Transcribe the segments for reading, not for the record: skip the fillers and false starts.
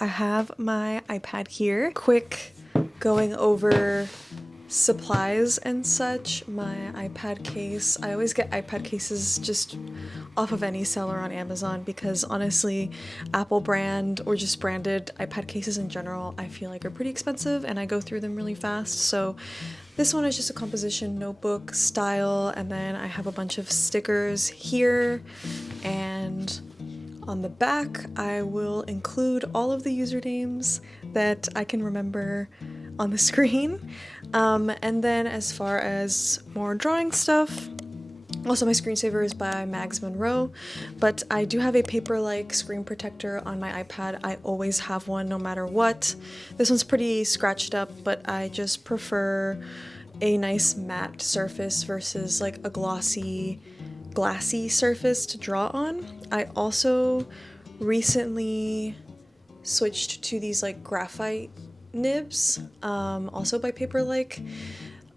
I have my iPad here. Quick going over supplies and such. My iPad case. I always get iPad cases just off of any seller on Amazon because honestly, Apple brand or just branded iPad cases in general, I feel like are pretty expensive and I go through them really fast. So this one is just a composition notebook style, and then I have a bunch of stickers here, and on the back I will include all of the usernames that I can remember on the screen. And then as far as more drawing stuff, also my screensaver is by Mags Monroe, but I do have a paper-like screen protector on my iPad. I always have one no matter what. This one's pretty scratched up, but I just prefer a nice matte surface versus like a glassy surface to draw on. I also recently switched to these like graphite nibs, also by Paperlike.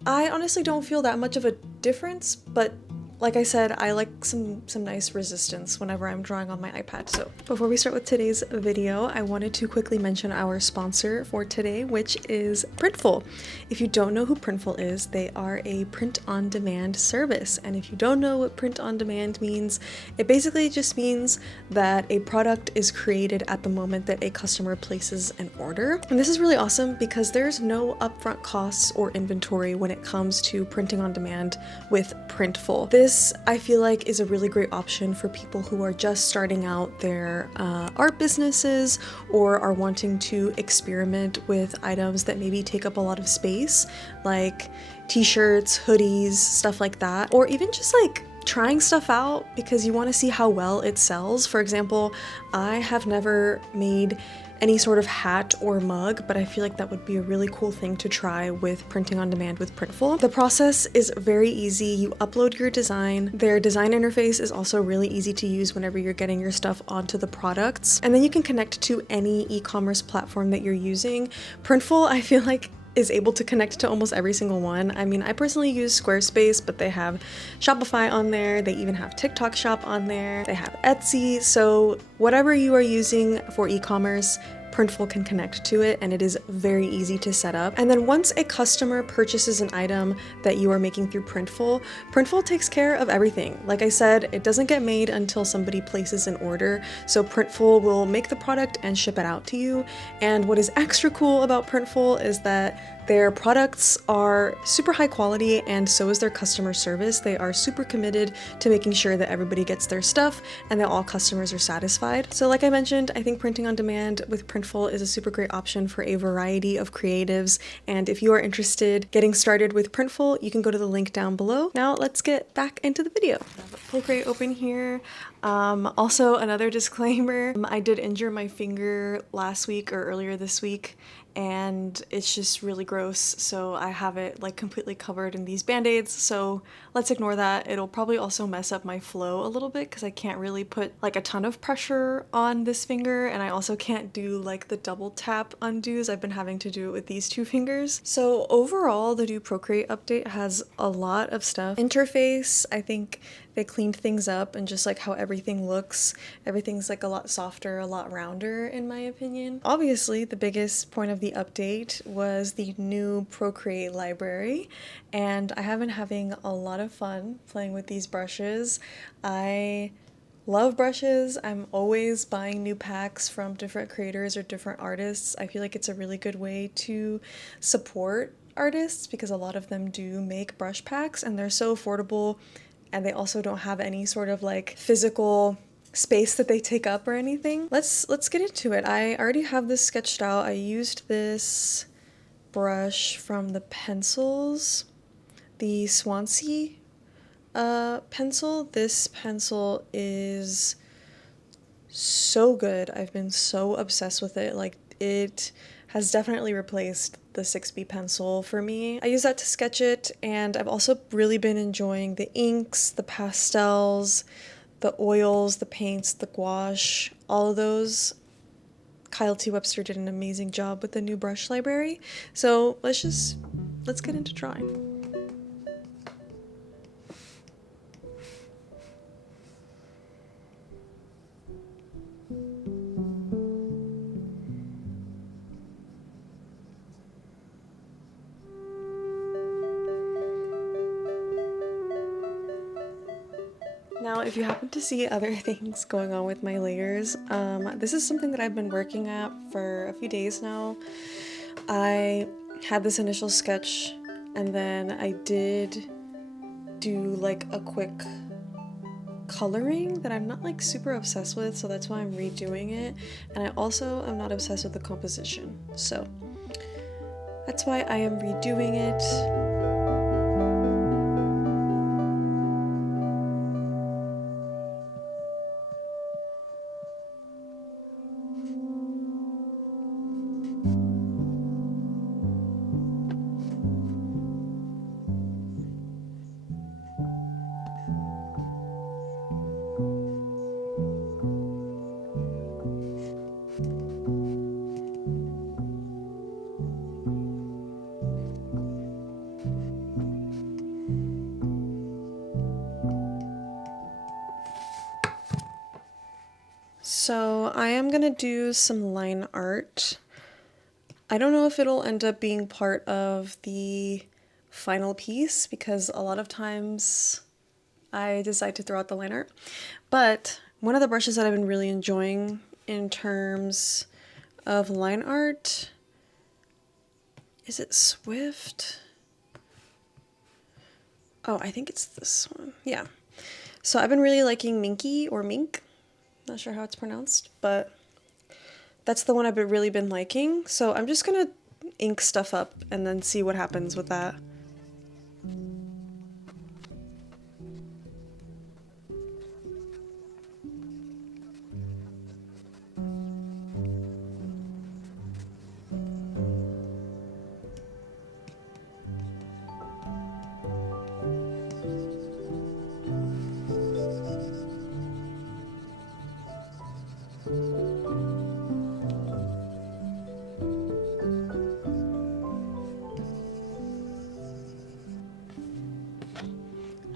I honestly don't feel that much of a difference, but like I said, I like some nice resistance whenever I'm drawing on my iPad. So before we start with today's video, I wanted to quickly mention our sponsor for today, which is Printful. If you don't know who Printful is, they are a print-on-demand service. And if you don't know what print-on-demand means, it basically just means that a product is created at the moment that a customer places an order. And this is really awesome because there's no upfront costs or inventory when it comes to printing on demand with Printful. This, I feel like, is a really great option for people who are just starting out their art businesses or are wanting to experiment with items that maybe take up a lot of space, like t-shirts, hoodies, stuff like that, or even just like trying stuff out because you want to see how well it sells. For example, I have never made any sort of hat or mug, but I feel like that would be a really cool thing to try with printing on demand with Printful. The process is very easy. You upload your design. Their design interface is also really easy to use whenever you're getting your stuff onto the products. And then you can connect to any e-commerce platform that you're using. Printful, I feel like, is able to connect to almost every single one. I mean, I personally use Squarespace, but they have Shopify on there. They even have TikTok Shop on there. They have Etsy. So whatever you are using for e-commerce, Printful can connect to it, and it is very easy to set up. And then once a customer purchases an item that you are making through Printful, Printful takes care of everything. Like I said, it doesn't get made until somebody places an order, so Printful will make the product and ship it out to you. And what is extra cool about Printful is that their products are super high quality, and so is their customer service. They are super committed to making sure that everybody gets their stuff and that all customers are satisfied. So like I mentioned, I think printing on demand with Printful is a super great option for a variety of creatives. And if you are interested getting started with Printful, you can go to the link down below. Now let's get back into the video. I have Procreate open here. Also, another disclaimer, I did injure my finger last week or earlier this week, and it's just really gross, so I have it like completely covered in these band-aids, so let's ignore that. It'll probably also mess up my flow a little bit because I can't really put like a ton of pressure on this finger, and I also can't do like the double tap undos. I've been having to do it with these two fingers. So overall, the new Procreate update has a lot of stuff. Interface, I think they cleaned things up, and just like how everything looks, everything's like a lot softer, a lot rounder in my opinion. Obviously, the biggest point of the update was the new Procreate library, and I have been having a lot of fun playing with these brushes. I love brushes. I'm always buying new packs from different creators or different artists. I feel like it's a really good way to support artists because a lot of them do make brush packs and they're so affordable, and they also don't have any sort of like physical space that they take up or anything. Let's get into it. I already have this sketched out. I used this brush from the pencils, the Swansea pencil. This pencil is so good. I've been so obsessed with it. Like, it has definitely replaced the 6B pencil for me. I use that to sketch it, and I've also really been enjoying the inks, the pastels, the oils, the paints, the gouache, all of those. Kyle T. Webster did an amazing job with the new brush library. So let's get into drawing. Now, if you happen to see other things going on with my layers, this is something that I've been working at for a few days now. I had this initial sketch and then I did do like a quick coloring that I'm not like super obsessed with, so that's why I'm redoing it. And I also am not obsessed with the composition, so that's why I am redoing it. So I am gonna do some line art. I don't know if it'll end up being part of the final piece because a lot of times I decide to throw out the line art. But one of the brushes that I've been really enjoying in terms of line art, is it Swift? Oh, I think it's this one. Yeah. So I've been really liking Minky or Mink. Not sure how it's pronounced, but that's the one I've really been liking. So I'm just gonna ink stuff up and then see what happens with that.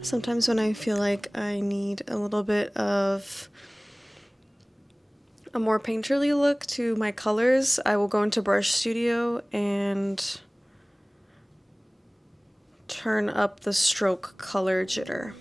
Sometimes when I feel like I need a little bit of a more painterly look to my colors, I will go into Brush Studio and turn up the stroke color jitter.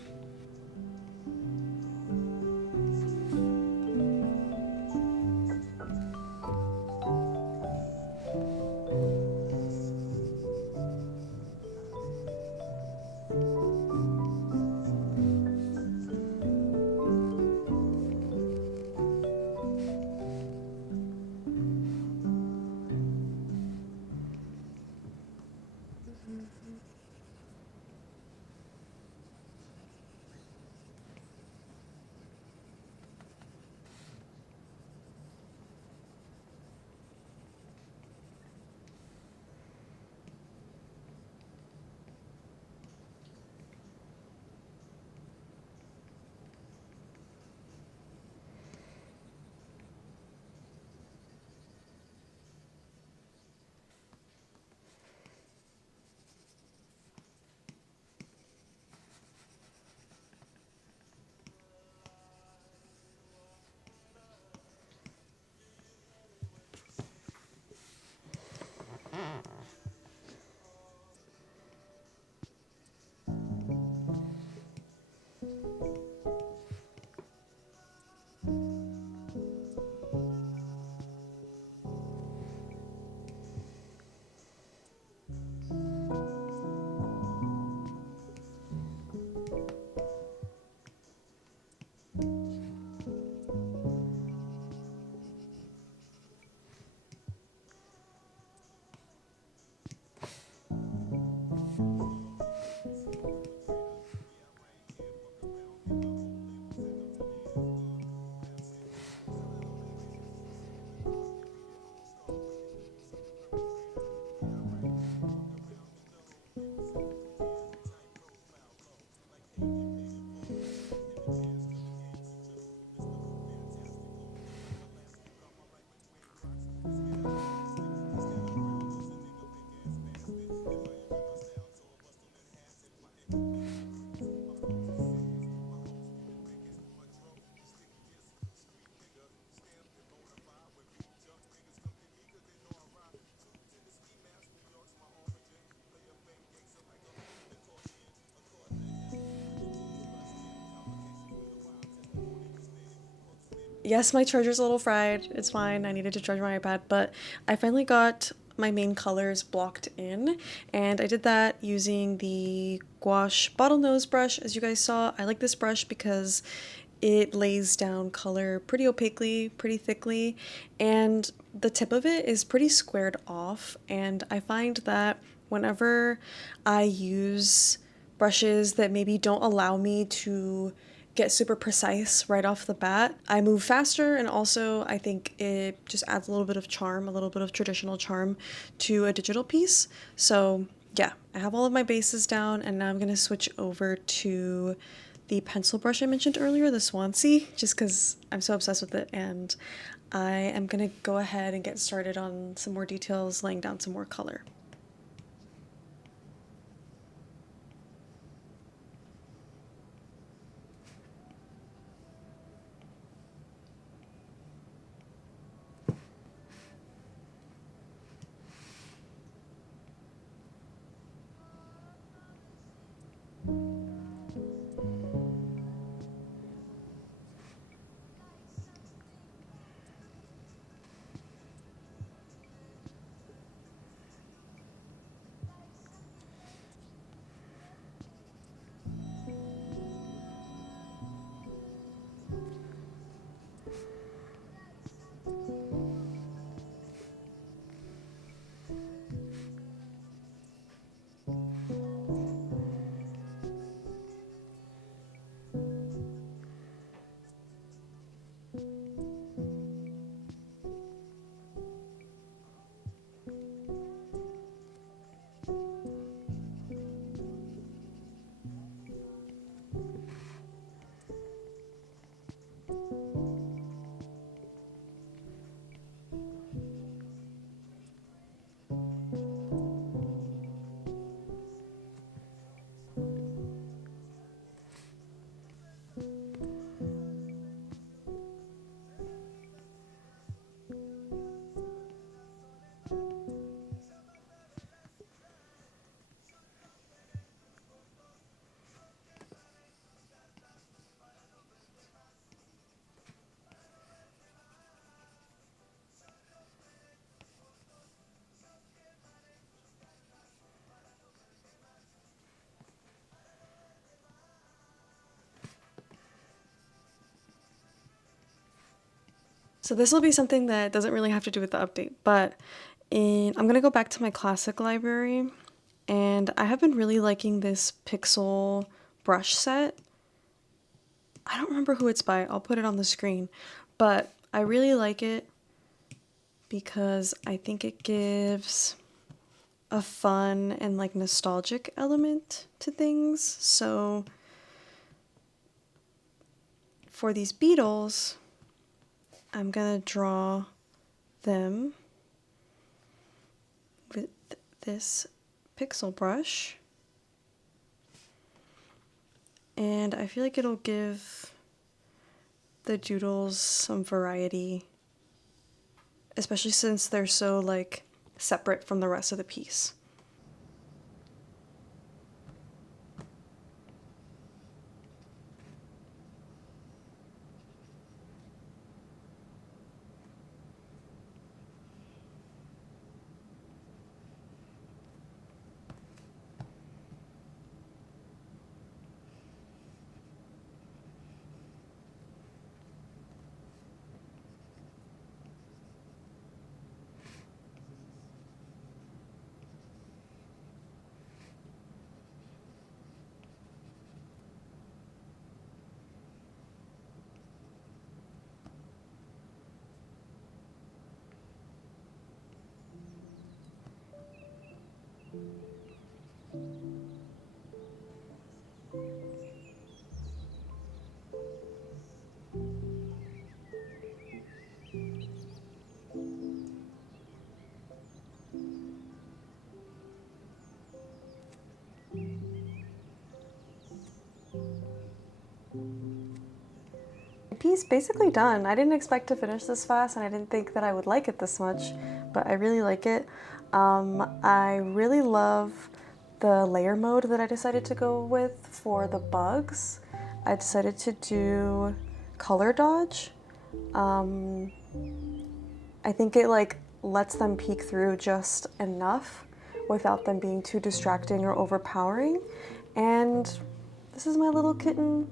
Yes, my charger's a little fried. It's fine. I needed to charge my iPad, but I finally got my main colors blocked in, and I did that using the gouache bottlenose brush. As you guys saw, I like this brush because it lays down color pretty opaquely, pretty thickly, and the tip of it is pretty squared off, and I find that whenever I use brushes that maybe don't allow me to get super precise right off the bat, I move faster, and also I think it just adds a little bit of charm, a little bit of traditional charm to a digital piece. So yeah, I have all of my bases down, and now I'm gonna switch over to the pencil brush I mentioned earlier, the Swansea, just because I'm so obsessed with it, and I am gonna go ahead and get started on some more details, laying down some more color. So this will be something that doesn't really have to do with the update, but I'm gonna go back to my classic library, and I have been really liking this Pixel brush set. I don't remember who it's by, I'll put it on the screen, but I really like it because I think it gives a fun and like nostalgic element to things. So for these beetles, I'm gonna draw them with this pixel brush, and I feel like it'll give the doodles some variety, especially since they're so like separate from the rest of the piece. Piece basically done. I didn't expect to finish this fast, and I didn't think that I would like it this much, but I really like it. I really love the layer mode that I decided to go with for the bugs. I decided to do color dodge. I think it like lets them peek through just enough without them being too distracting or overpowering. And this is my little kitten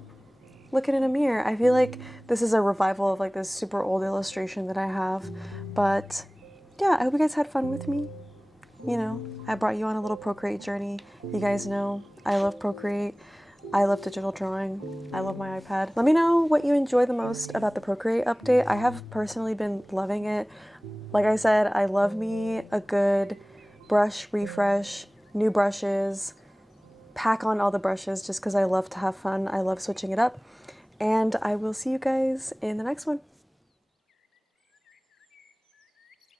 looking in a mirror. I feel like this is a revival of like this super old illustration that I have. But yeah, I hope you guys had fun with me. You know, I brought you on a little Procreate journey. You guys know I love Procreate. I love digital drawing. I love my iPad. Let me know what you enjoy the most about the Procreate update. I have personally been loving it. Like I said, I love me a good brush refresh, new brushes, pack on all the brushes just because I love to have fun. I love switching it up. And I will see you guys in the next one.